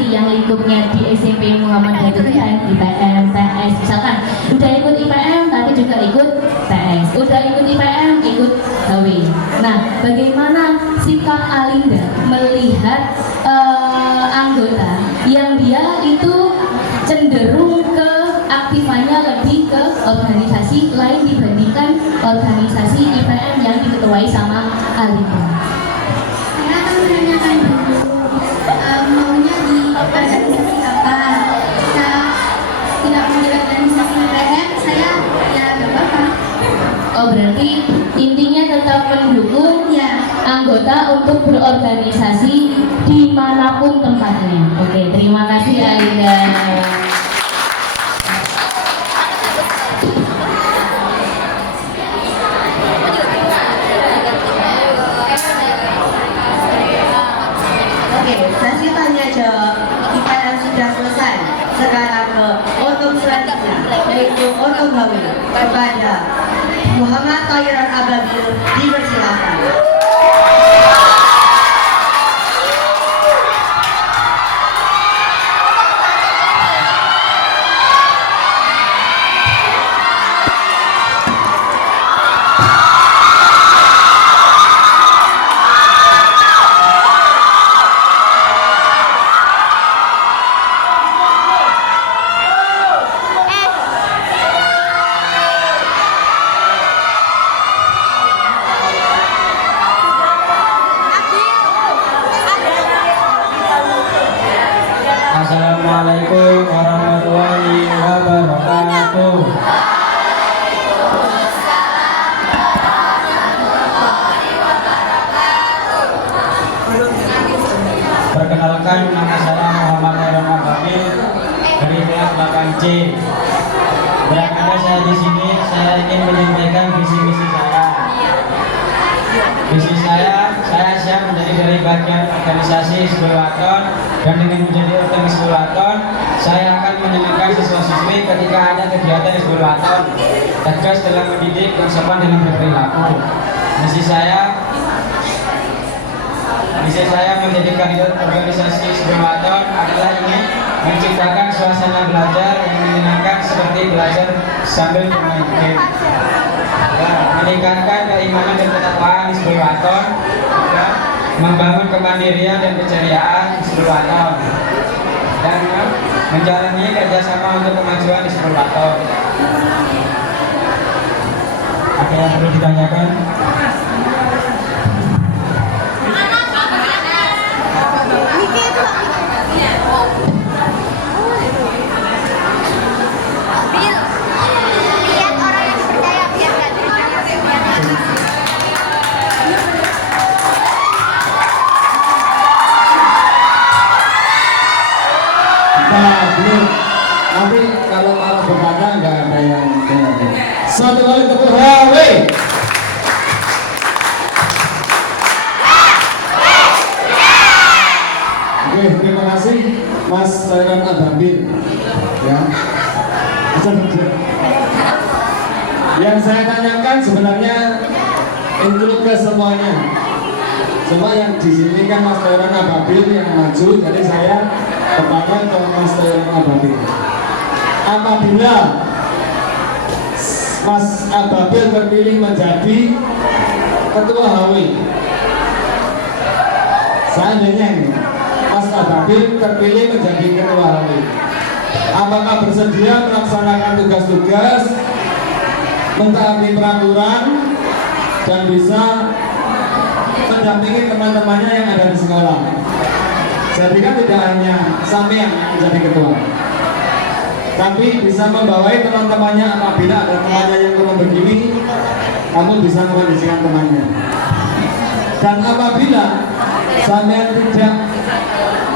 organisasi yang lingkupnya di SMP Muhammad Hadirin, IPM, PS, misalkan udah ikut IPM tapi juga ikut PS, udah ikut IPM ikut HW. Nah, bagaimana sikap Alinda melihat anggota yang dia itu cenderung ke aktifannya lebih ke organisasi lain dibandingkan organisasi IPM yang diketuai sama Alinda? Saya akan menanyakan dulu maunya di organisasi apa. Jika tidak mau di organisasi IPM, saya ya gak apa-apa. Oh, berarti intinya tetap mendukung Ya, anggota untuk berorganisasi dimanapun tempatnya. Oke, terima kasih Alinda. Oke, sesi tanya jawab IPM sudah selesai. Sekarang ke otom selanjutnya, yaitu otom HW kepada Muhammad Khairan Ababil, dipersilakan. Assalamualaikum warahmatullahi wabarakatuh. Perkenalkan, nama saya Muhammad Khairan Ababil dari kelas 8C. Yang ada saya di sini, saya ingin menyampaikan visi misi saya. Visi saya siap menjadi dari bagian organisasi Hizbul Waton, dan dengan menjadi organisasi Hizbul Waton, saya akan menyenangkan siswa-siswi ketika ada kegiatan Hizbul Waton, tegas dalam mendidik dan sopan dalam berperilaku. Misi saya menjadikan organisasi Hizbul Waton adalah ingin menciptakan suasana belajar yang menyenangkan seperti belajar sambil bermain game. Meningkatkan keimanan dan ketakwaan Hizbul Waton, membangun kemandirian dan keceriaan Hizbul Waton, dan menjalani kerjasama untuk kemajuan Hizbul Waton. Ada yang perlu ditanyakan? lihat orang yang dipercaya biar gak Nah, belum. Nanti kalau malah berkata nggak ada yang dengar. Satu kali tepuk HW. Oke, terima kasih Mas Khairan Ababil. Ya. Yang saya tanyakan sebenarnya include ke semuanya. Cuma yang di sini kan Mas Khairan Ababil yang maju, jadi saya kepada ke Mas Khairan Ababil. Apabila Mas Ababil terpilih menjadi ketua HW, seandainya ini Mas Ababil terpilih menjadi ketua HW, apakah bersedia melaksanakan tugas-tugas, mentaati peraturan, dan bisa mendampingi teman-temannya yang ada di sekolah? Jadi kan tidak hanya sampean yang menjadi ketua, tapi bisa membawai teman-temannya. Apabila ada temannya yang kurang begini, kamu bisa mengondisikan temannya. Dan apabila sampean tidak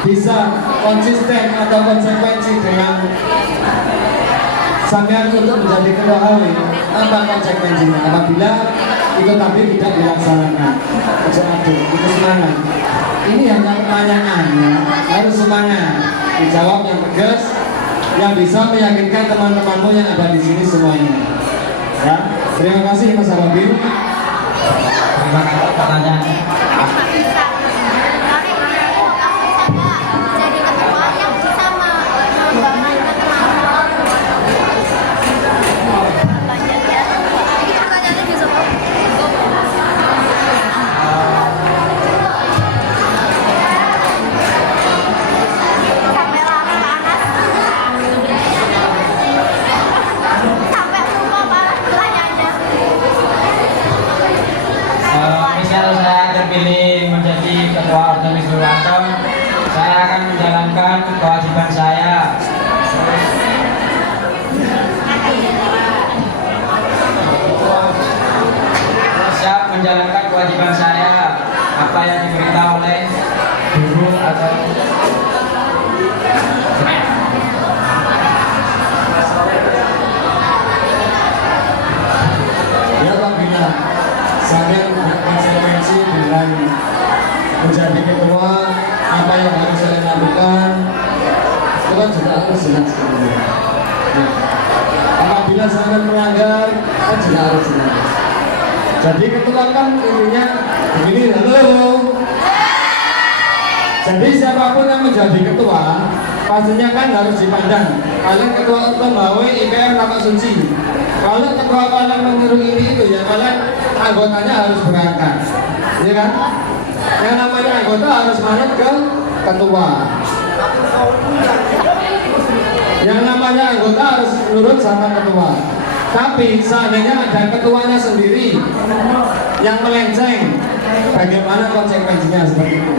bisa konsisten atau konsekuensi dengan sampean untuk menjadi ketua HW, apa konsekuensinya apabila itu tadi tidak dilaksanakan? Itu semangat. Ini hanya pertanyaan, ya. Harus semangat, dijawab yang tegas, yang bisa meyakinkan teman-temanmu yang ada di sini semuanya. Ya, terima kasih Mas Ababil. Terima kasih pertanyaannya. jadi ketua menjalankan kewajiban saya. Siap menjalankan kewajiban saya apa yang diberitahu oleh guru atau Ya apabila saya punya konsekuensi dengan menjadi ketua, apa yang harus saya lakukan itu kan juga harus jelas. Ya. Apabila saya melanggar, kan juga harus jelas. Jadi ketua kan intinya begini, halo. Jadi siapapun yang menjadi ketua, pastinya kan harus dipandang. Kalian ketua umum HW IPM Lapak Suci. Kalau ketua kalian menyeru ini itu ya kalian anggotanya harus berangkat, ya kan? Yang namanya anggota harus manut ke ketua. Yang namanya anggota harus nurut sama ketua. Tapi seandainya ada ketuanya sendiri yang melenceng, bagaimana konsekuensinya seperti itu?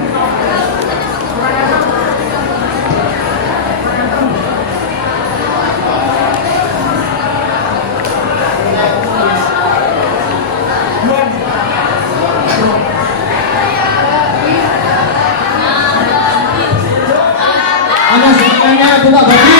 Ada semuanya buka bagi.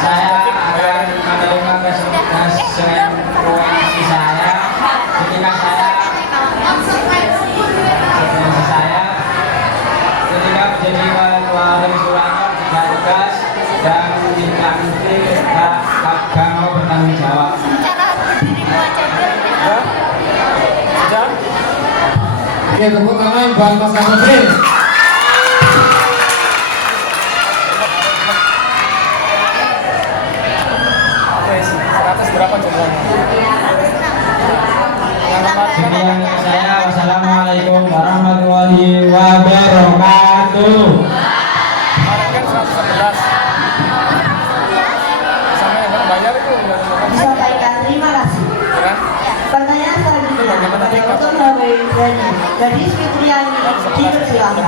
Saya akan menerima konsekuensi saya ketika menjadi ketua Sulawesi tidak tegas dan tidak mesti gak mau bertanggung jawab. Oke, tepuk tangan buat Mas Kapolri. Sekian saya, wassalamualaikum warahmatullahi wabarakatuh. Disampaikan terima kasih. Pertanyaan selanjutnya dari Otom Hawaii Brani, Gadis Fitriani, dipersilakan.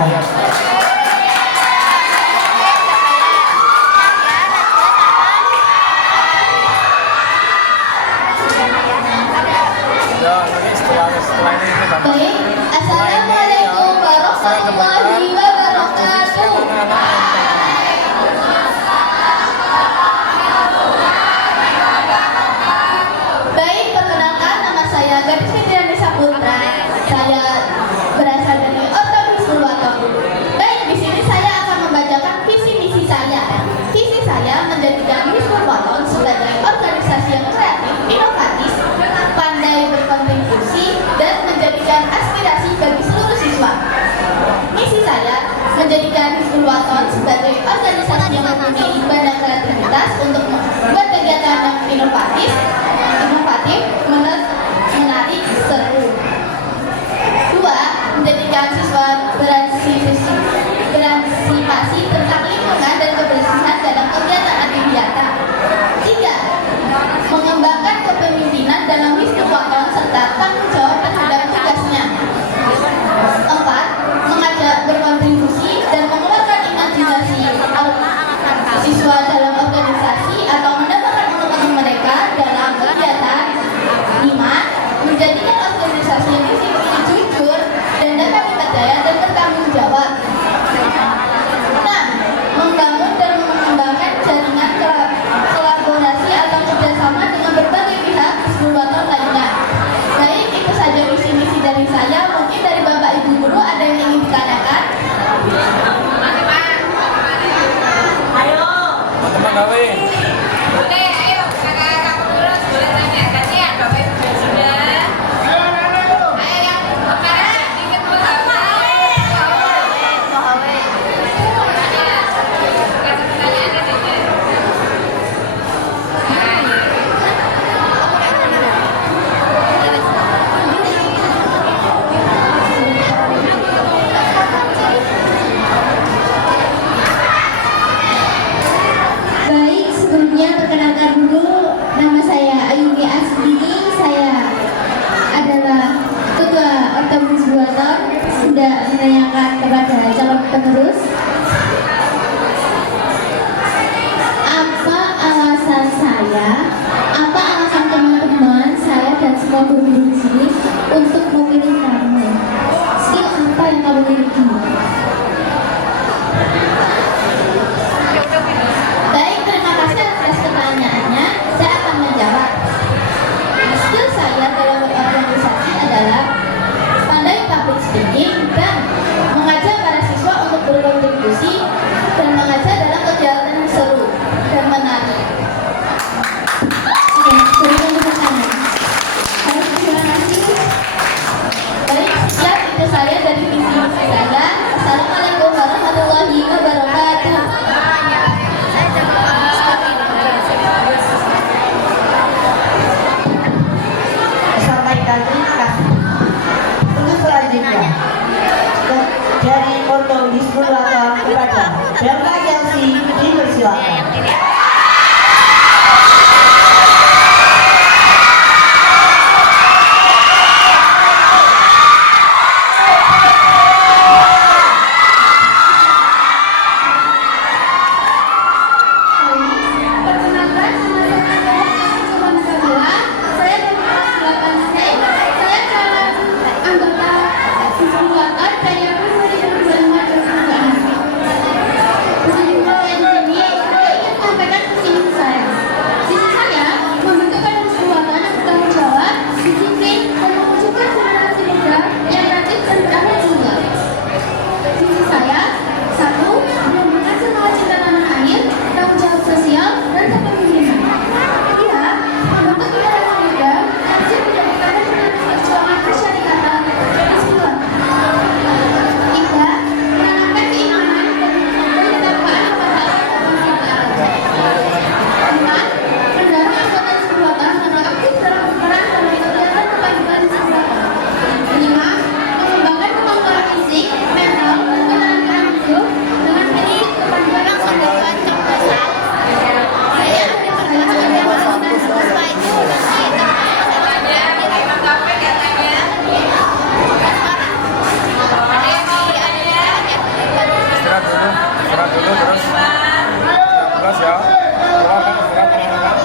Baik, Assalamualaikum warahmatullahi wabarakatuh. Baik, perkenalkan nama saya Gadis Fitriani Saputra. Saya berasal dari Otom Purwaton. Baik, di sini saya akan membacakan visi misi saya. Visi saya menjadikan Miss Purwaton sebagai organisasi yang kreatif, inovatif, pandai berkontribusi, dan menjadikan aspirasi bagi seluruh siswa. Misi saya menjadikan Miss Purwaton sebagai organisasi yang mempunyai banyak kreativitas untuk membuat kegiatan yang inovatif, menarik, seru. 2. Menjadikan siswa berpartisipasi tentang lingkungan dan kebersihan dalam kegiatan aktivitas. 3. Mengembangkan kepemimpinan dalam Miss Purwaton serta tanggung jawab terhadap tugasnya. 4. Mengajak berkontribusi dan mengeluarkan imajinasi siswa dalam organisasi atau kamu berdiri di sini untuk memilih kamu. Skill apa yang kamu miliki? Baik, terima kasih atas pertanyaannya. Saya akan menjawab. Skill saya dalam berorganisasi adalah pandai public speaking dan mengajak para siswa untuk berkontribusi dan mengajak dalam kegiatan yang seru dan menarik. Baik, sekian itu saya dari visi misi saya. Assalamualaikum warahmatullahi wabarakatuh. Sampaikan terima kasih. Untuk selanjutnya dari Orto Bismillah kepada Bapak Yelsi dipersilakan. Perkenalkan, nama saya Suman Kabila. Saya dari kelas 8C. Saya calon anggota Bismillah dari April 2025 2026. Berjumpa saya di sini, saya ingin sampaikan visi misi saya. Visi saya membentuk badan kekuatan yang bertanggung jawab, disiplin, dan mewujudkan generasi muda yang kreatif dan berakhir mulia. Visi saya, 1. Menumbuhkan semangat cinta tanah air, tanggung jawab sosial, dan kepemimpinan. 2. Membentuk generasi muda yang siap menjadi kader penerus perjuangan masyarakat Bismillah. 3. Menanamkan keimanan dan ketakwaan kepada Allah Subhanahu wa Ta'ala. 4. Mendorong anggota Bismillah menjadi aktif dalam berperan dalam kegiatan kepanduan Bismillah. 5. Mengembangkan kemampuan fisik, mental, dan keterampilan hidup dengan prinsip kepanduan Bismillah. Saya Istirahat dulu terus. Terus ya. Doakan istirahat teman-teman.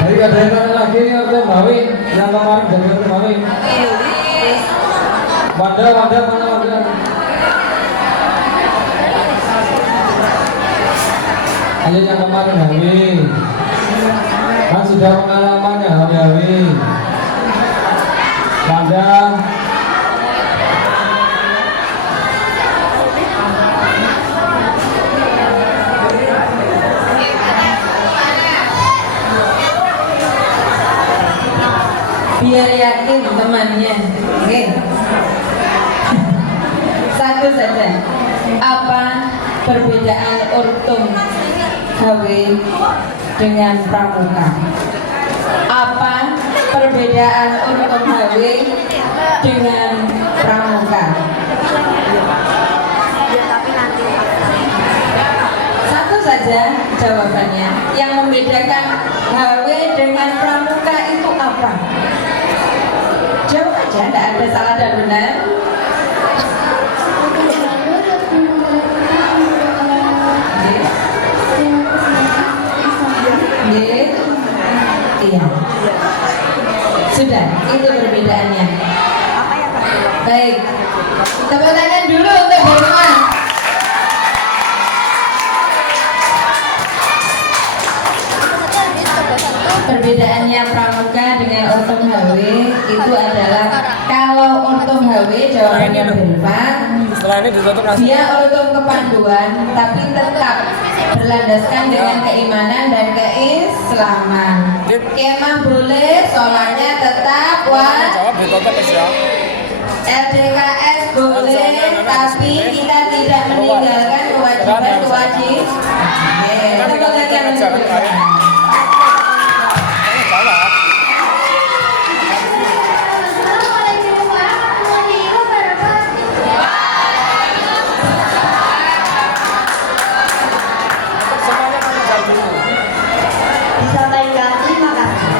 Jadi ada yang tanya lagi nih Orto Bawi yang kemarin dari Orto Bawi. Wanda mana Wanda? Ayo yang kemarin Hawi. Kan sudah pengalaman ya Hawi. Wanda. Biar yakin temannya. Oke. Satu saja. Apa perbedaan Ortum HW dengan Pramuka? Apa perbedaan Ortum HW dengan Pramuka? Satu saja jawabannya. Yang membedakan HW dengan Pramuka itu apa? Jawab aja, tidak ada salah dan benar. Iya. Sudah, itu perbedaannya. Baik. Tepuk tangan dulu untuk Burma. Perbedaannya Pramuka dengan Ortum HW itu adalah kalau Ortum HW jawabannya benar, Setelah ini ditutup nasi. dia Ortum kepanduan tapi tetap berlandaskan dengan keimanan dan keislaman. Kemah boleh, sholatnya tetap Jawab ditutup ya. LDKS boleh, tapi kita tidak meninggalkan kewajiban Sampai itu wajib. Tepuk tangan untuk beliau. Assalamualaikum warahmatullahi wabarakatuh. Semuanya kan jauh dulu. Disampaikan terima kasih.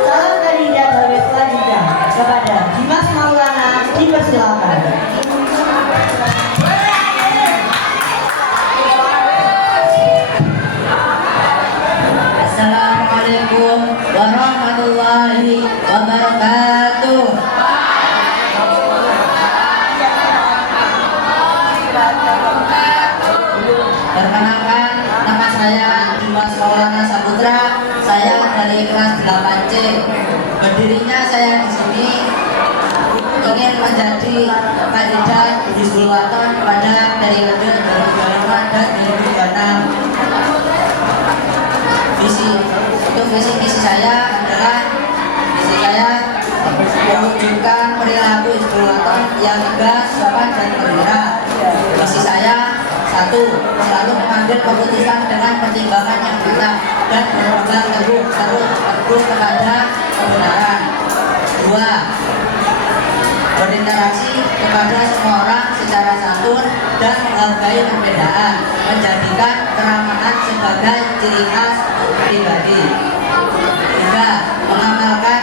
Salam dari Dabawe selanjutnya kepada Dimas Maulana dipersilakan. Assalamualaikum warahmatullahi wabarakatuh. Perkenalkan, nama saya Dimas Maulana Saputra. Saya dari kelas 8C. Berdirinya saya di sini ingin menjadi kandidat di Sulwaton pada periode 2025 dan 2026. Visi misi saya adalah mewujudkan perilaku Sulwaton yang tegas, sopan dan bergerak. Misi saya 1. Selalu mengambil keputusan dengan pertimbangan yang matang dan berpegang teguh kepada kebenaran. 2. Berinteraksi kepada semua orang secara santun dan menghargai perbedaan, menjadikan keramahan sebagai ciri khas pribadi. 3. Mengamalkan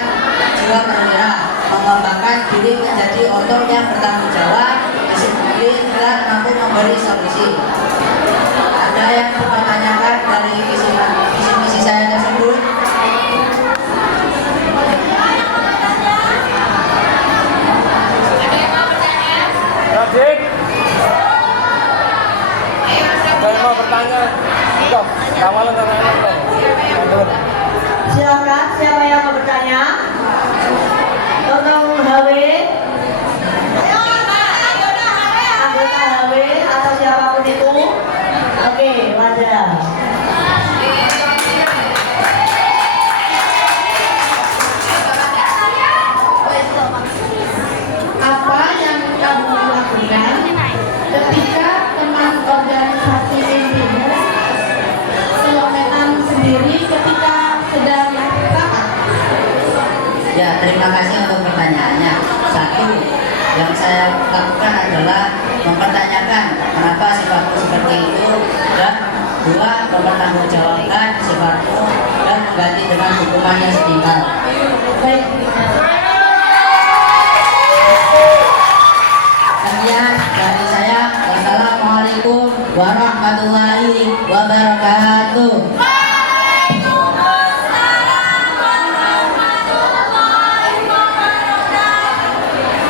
jiwa bergerak, mengembangkan diri menjadi otor yang bertanggung jawab, disiplin dan mampu memberi solusi. Ada yang dipertanyakan dari visi misi saya tersebut? Adik. Ada yang mau bertanya? Stop. Kawalan tangannya. Silakan siapa yang mau bertanya? Tolong HW, anggota HW atau siapapun itu. Oke, wajar. Apa yang kamu lakukan ketika teman organisasi mimpimu selometan sendiri ketika sedang rapat? Ya, terima kasih untuk pertanyaannya. 1. Yang saya lakukan adalah mempertanyakan kenapa sifatku seperti itu, dan 2. Mempertanggungjawabkan sifatku dan mengganti dengan hukuman yang setimpal. Baik. Sekian dari saya. Wassalamualaikum warahmatullahi wabarakatuh.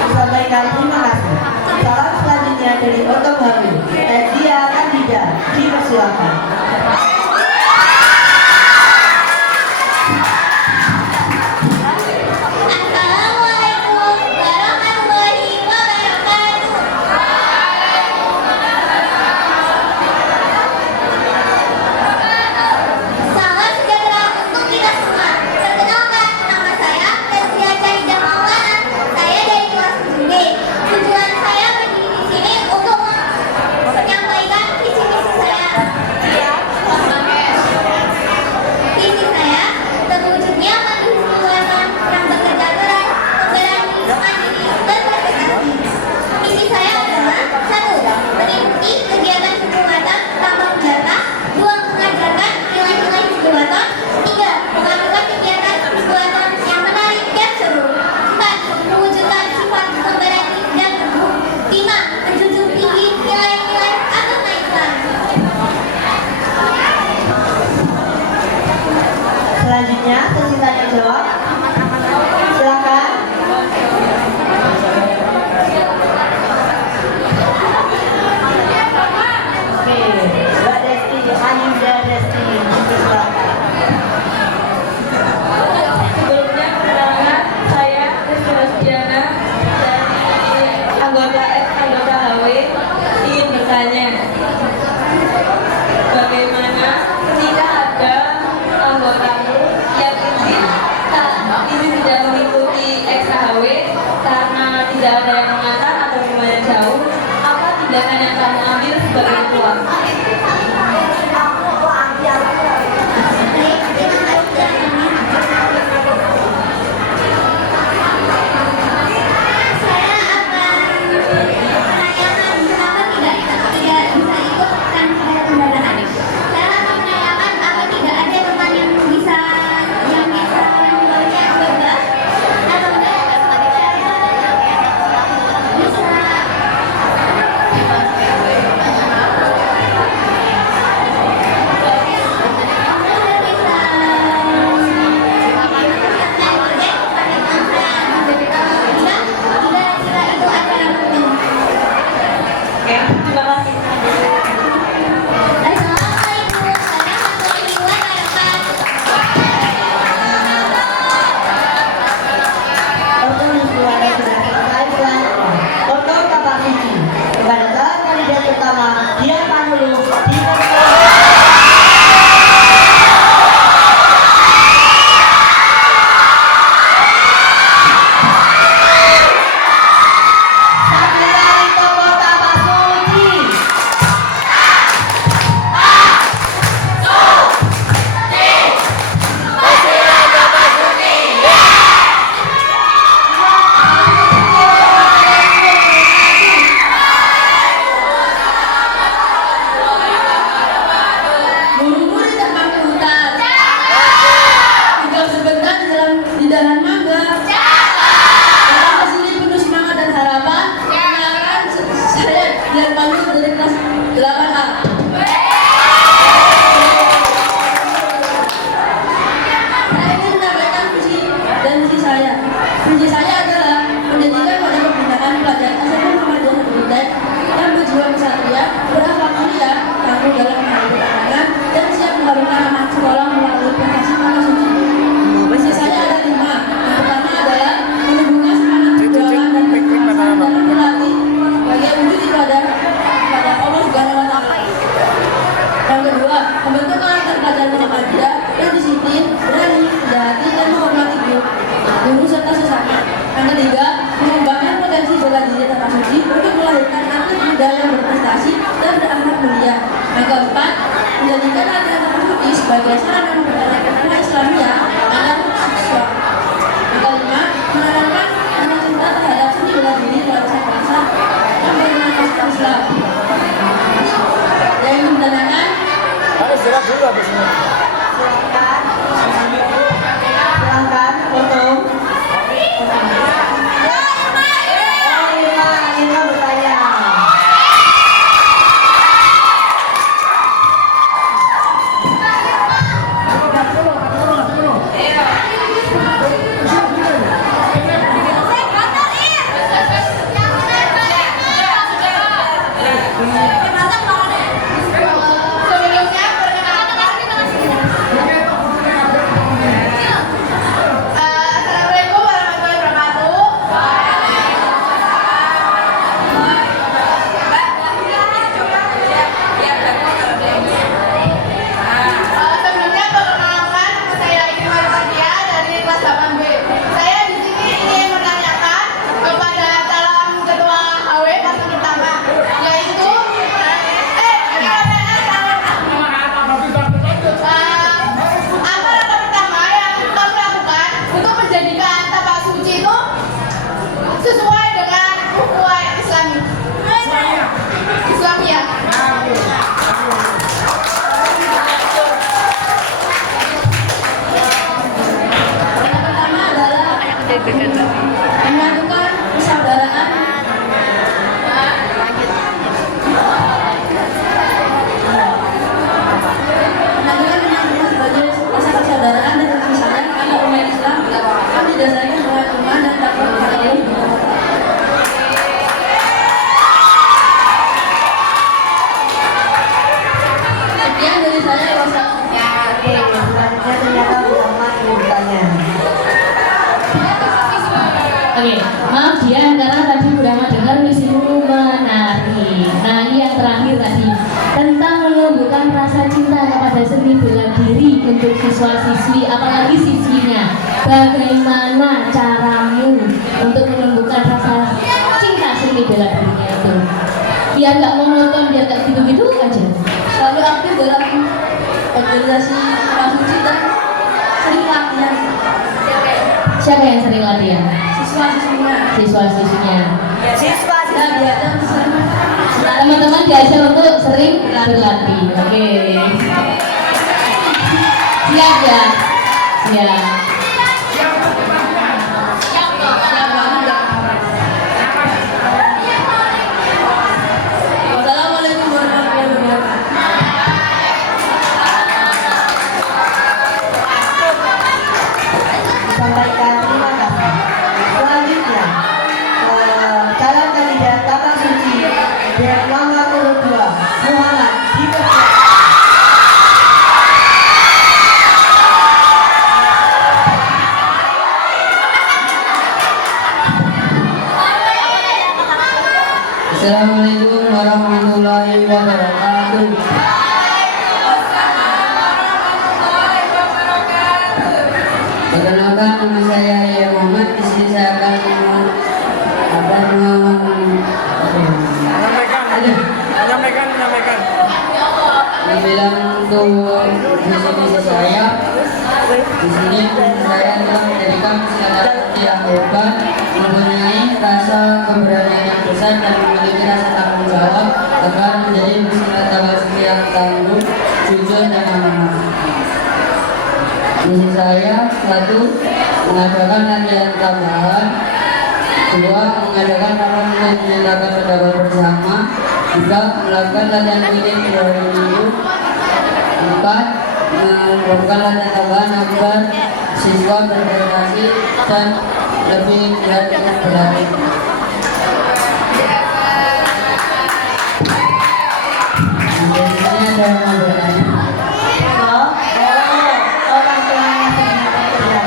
Disampaikan terima kasih. Salam selanjutnya dari Otong HW. Dia kandidat dipersilakan. Assalamualaikum warahmatullahi wabarakatuh. membentuk karakter pelajar remaja yang disiplin, berani, berhati, dan menghormati guru serta sesama. Yang ketiga, mengembangkan potensi bela diri tanpa suci untuk melahirkan atlet muda yang berprestasi dan berakhlak mulia. Yang keempat, menjadikan latihan tanpa suci sebagai sarana memperdayakan anak Islamiyah agar siswa. Yang kelima, menanamkan rasa cinta terhadap seni bela diri bangsa bangsa yang bermanfaat Islam. Yang menandakan Ayo istirahat dulu habis ini. silahkan foto. Lima bertanya. Sebelumnya perkenalkan. Assalamualaikum warahmatullahi wabarakatuh. Sebelumnya perkenalkan, saya Iqbal Fadia dari kelas 8B. Saya di sini ingin menanyakan kepada calon ketua HW pasang pertama, yaitu apa langkah pertama yang kamu lakukan untuk menjadikan tapak suci itu sesuai dengan ukhuwah Islami? Islamiyah. Yang pertama adalah menyatukan persaudaraan. Menyatukan dengan sebagai rasa persaudaraan dan kasih sayang karena umat Islam yang didasarkan dengan iman dan takwa kepada Allah. Sekian dari saya. Oke, maaf dia karena tadi udah dengar disuruh menari. Nah ini yang terakhir tadi tentang menumbuhkan rasa cinta kepada seni bela diri untuk siswa-siswi, apalagi siswinya. Bagaimana caramu untuk menumbuhkan rasa cinta seni bela dirinya itu? Biar nggak monoton, biar nggak gitu-gitu aja. Selalu aktif dalam organisasi suci dan sering latihan. Siapa yang sering latihan? Siswa-siswinya. Siswa-siswinya. Siswa dan diajar sering. Teman-teman diajar untuk sering berlatih. Oke. Siap ya? Siap. Wassalamualaikum warahmatullahi wabarakatuh. Sampaikan terima kasih. Selanjutnya, calon kandidat tapak suci yang nomor urut 2 Muhammad dipersilakan. Assalamualaikum warahmatullahi wabarakatuh. Perkenalkan, nama saya Yahya Muhammad. Di sini saya akan Menyampaikan. dibilang untuk visi-misi saya. Di sini saya telah menjadikan kesadaran yang hebat, mempunyai rasa keberanian yang besar dan memiliki rasa tanggung jawab agar menjadi muslim tabaski yang tangguh, jujur dan amanah. Misi saya: 1. Mengadakan latihan tambahan. 2. Mengadakan rapat untuk menyatakan pendapat bersama. 3. Melakukan latihan rutin di hari Minggu. 4. Melakukan latihan tambahan agar siswa berprestasi dan lebih giat untuk berlatih. Di sini ada yang mau bertanya. Orang tuanya sedang bekerja.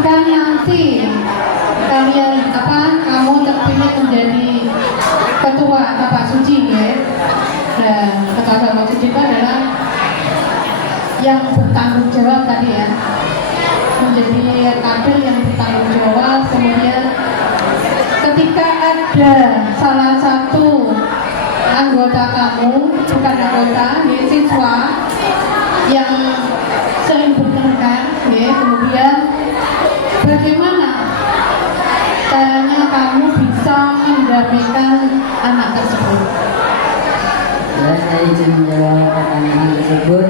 ketika nanti kamu terpilih menjadi ketua tapak suci ya. Dan ketua tapak suci itu adalah yang bertanggung jawab tadi ya, menjadi kader yang bertanggung jawab. Kemudian ketika ada salah satu anggota kamu, bukan anggota, ya, siswa yang sering bertengkar, ya, kemudian bagaimana caranya kamu bisa mendamaikan anak tersebut? Ya, saya izin menjawab pertanyaan tersebut.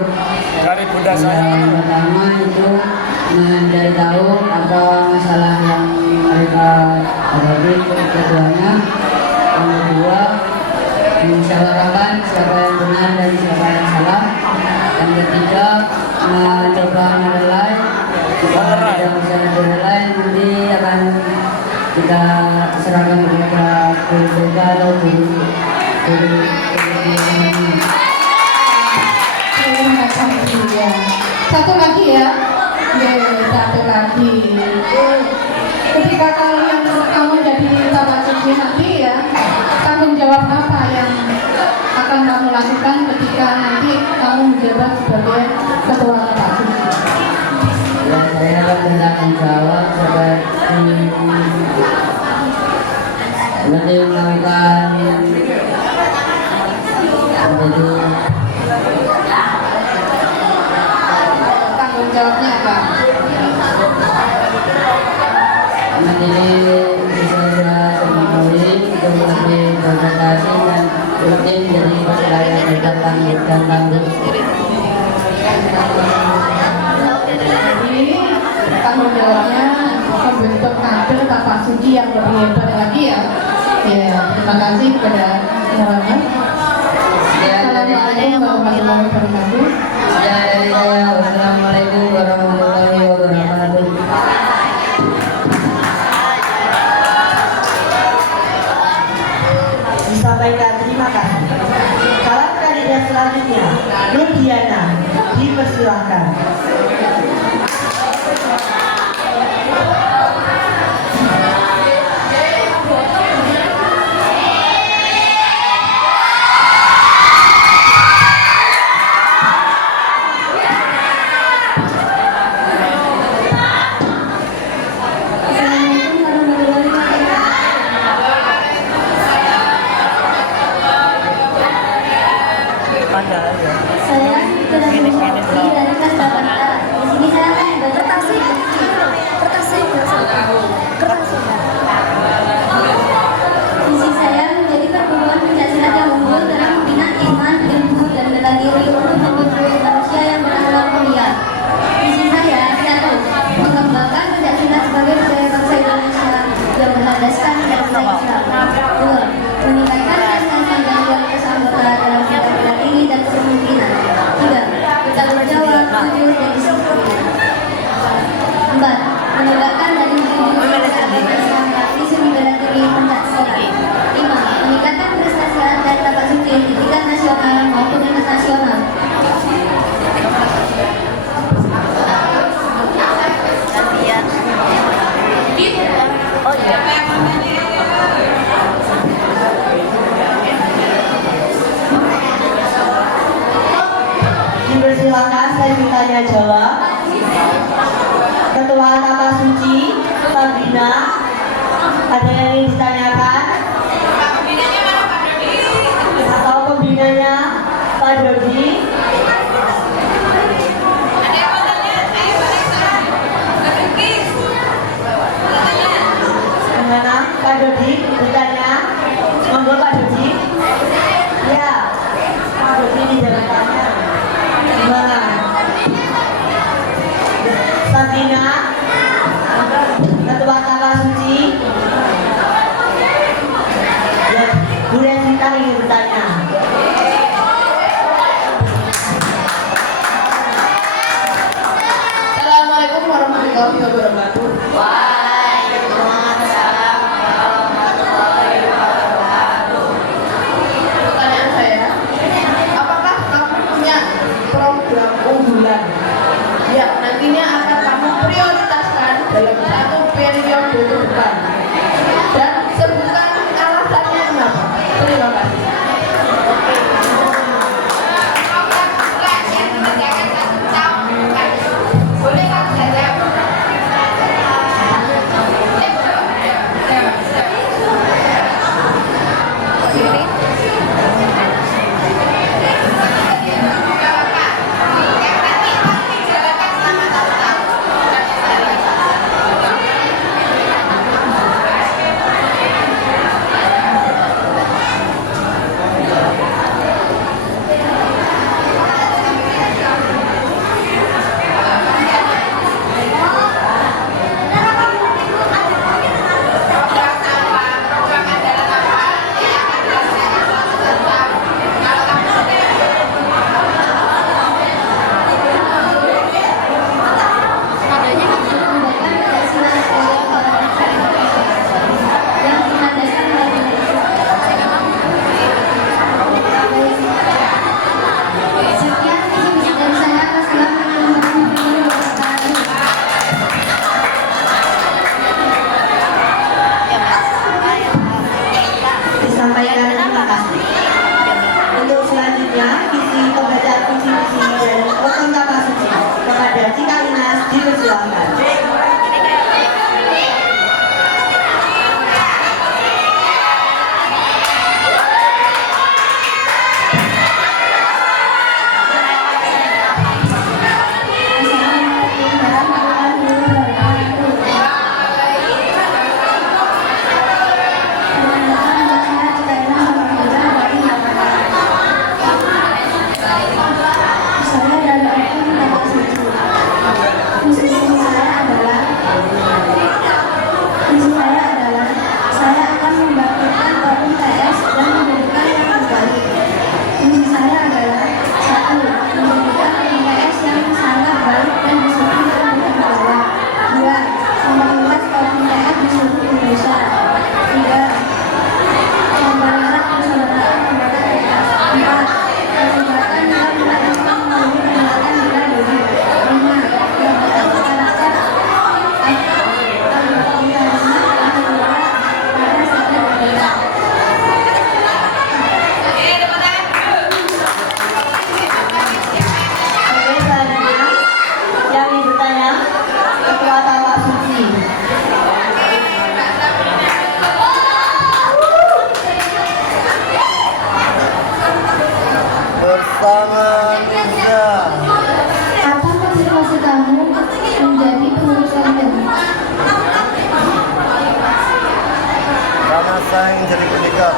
Dari bunda saya. Yang pertama itu mencari tahu apa masalah yang mereka hadapi keduanya. Yang kedua, mengusahakan siapa yang benar dan siapa yang salah. Yang ketiga, mencoba menilai. Jika tidak bisa menilai, nanti akan kita serahkan kepada guru atau guru. Satu lagi ya, satu lagi. Ketika kamu jadi tapak suci nanti ya, tanggung jawab apa yang akan kamu lakukan ketika nanti kamu menjabat sebagai ketua tapak suci? Ya, saya akan bertanggung jawab seperti melakukan Tanggung jawabnya apa? Menjadi siswa mengetahui untuk lebih berprestasi dan rutin dari masyarakat dan tanggung. Jadi tanggung jawabnya membentuk kader tapak suci yang lebih hebat lagi ya. Ya, terima kasih kepada Muhammad. Assalamualaikum warahmatullahi wabarakatuh. Ya, dari saya, wassalamualaikum warahmatullahi wabarakatuh. Disampaikan terima kasih. Salam kandidat selanjutnya, Nur Diana, dipersilahkan. Saya dari kelas 8A. Di sini saya akan membaca visi saya menjadi perguruan pencaksilat yang unggul dalam membina iman, ilmu, dan bela diri untuk membentuk manusia yang berakhlak mulia. Visi saya 1. Mengembangkan pencaksilat sebagai budaya bangsa Indonesia yang berlandaskan pada nilai Islam. 2. Meningkatkan prestasi dan kualitas anggota dalam bidang bela diri dan kepemimpinan. 3. Bertanggung jawab, jujur, dan disiplin. 4. Menegakkan dan menjunjung Islam praktisi bela diri pencaksilat. 5. Meningkatkan prestasi atlet tapak suci di tingkat nasional maupun internasional. Dipersilakan saya ditanya jawab. Ketua tapak suci, Sabrina, ada yang ingin ditanyakan? Atau pembinanya, Pak Dodi? Gimana, Pak Dodi bertanya? Monggo Pak Dodi. Ya, Pak Dodi di jalan tanya. Gimana? Sabrina, ketua tapak suci. Ya, Bu Revita ingin bertanya. Assalamualaikum warahmatullahi wabarakatuh. Pertanyaan saya, apakah kamu punya program unggulan yang nantinya akan kamu prioritaskan dalam periode ke depan. Dan sebutkan alasannya kenapa. Terima kasih. Disampaikan terima kasih. Untuk selanjutnya, visi pembacaan visi misi dari Oton Kapasuci kepada Cika Inas dipersilakan. Saya ingin jadi pendidikan.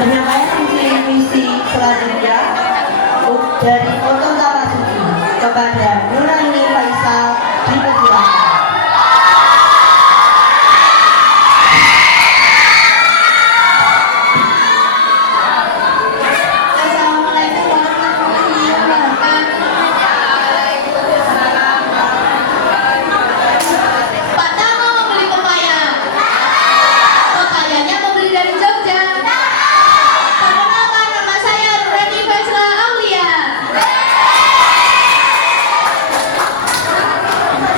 Penyampaian visi selanjutnya dari Oton Kapasuci kepada Nuraini Faisal dipersilakan. Assalamualaikum warahmatullahi wabarakatuh. Pak Tama mau beli pepaya. Pepayanya mau beli dari Jogja. Perkenalkan, nama saya Nuraini Faisal Aulia.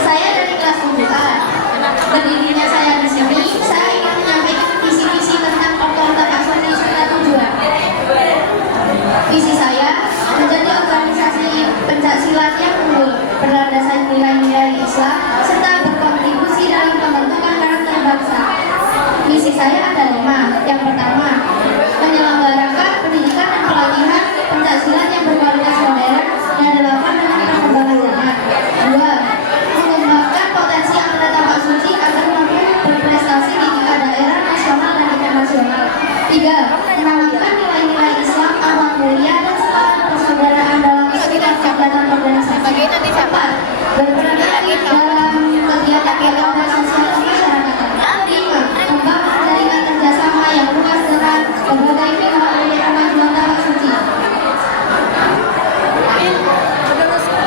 Saya dari kelas 4. Berdirinya saya di sini, saya ingin menyampaikan visi-visi tentang Oton Kapasuci serta tujuan. Visi saya menjadi organisasi pencaksilat yang unggul, berlandaskan nilai-nilai Islam, serta berkontribusi dalam pembentukan karakter bangsa. Visi saya ada 5. Yang pertama, menyelenggarakan pendidikan dan pelatihan pencaksilat yang berkualitas modern dan relevan dengan perkembangan zaman. 2. Mengembangkan potensi anggota Kapasuci agar mampu berprestasi di tingkat daerah, nasional, dan internasional. 3. Menawarkan nilai-nilai Islam, akhlak mulia, dan semangat persaudaraan dalam setiap kegiatan organisasi. 4. Berperan dalam kegiatan dan sosial kemasyarakatan. 5. Membangun jaringan kerjasama yang luas dengan berbagai pihak untuk kemajuan tanah suci.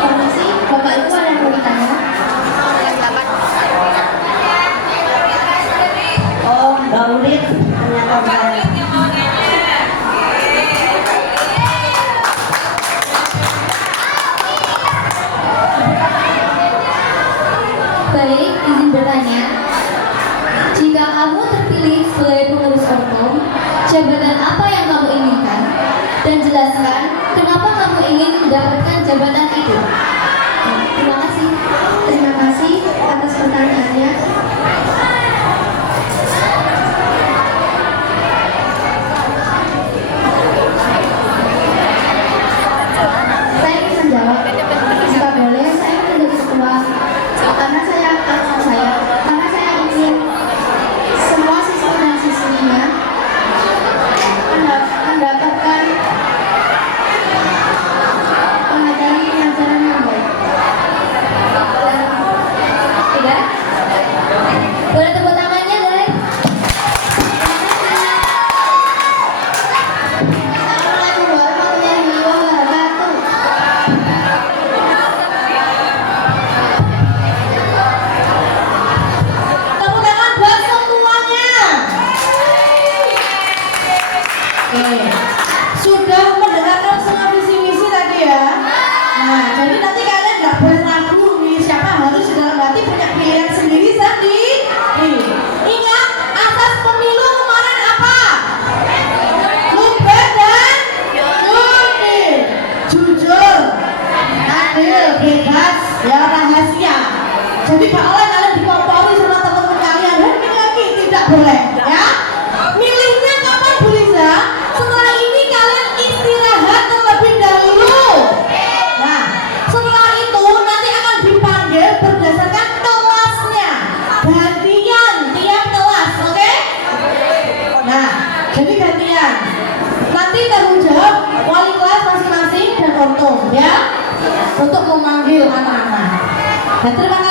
Permisi, Bapak Ibu ada yang mau ditanya? Oh, Mbak Udin ternyata baik. Baik, izin bertanya. Jika kamu terpilih sebagai pengurus Ortom, jabatan apa yang kamu inginkan? Dan jelaskan kenapa kamu ingin mendapatkan jabatan itu. Terima kasih. Terima kasih atas pertanyaannya. Saya ingin menjawab. Jika boleh, saya menjadi ketua karena saya ingin semua siswa dan siswinya mendapatkan pengajaran yang baik. Sudah? Boleh tepuk tangannya, guys. Assalamualaikum warahmatullahi wabarakatuh. Tepuk tangan buat semuanya. Oke, sudah mendengarkan semua visi misi tadi ya. Nah, jadi nanti kalian nggak boleh ragu milih siapa, harus dalam hati punya pilihan sendiri sendiri. Ingat asas pemilu kemarin apa? Luber dan jurdil, jujur, adil, bebas, ya rahasia. Jadi kalau kalian dikompori sama teman-teman kalian, dan ini lagi tidak boleh, ya. Milihnya kapan, Bu Liza? Setelah ini kalian istirahat terlebih dahulu. Nah, setelah itu nanti akan dipanggil berdasarkan kelasnya, gantian tiap kelas, oke? Nah, jadi gantian. Nanti tanggung jawab wali kelas masing-masing dan Ortom, ya, untuk memanggil anak-anak. Dan terima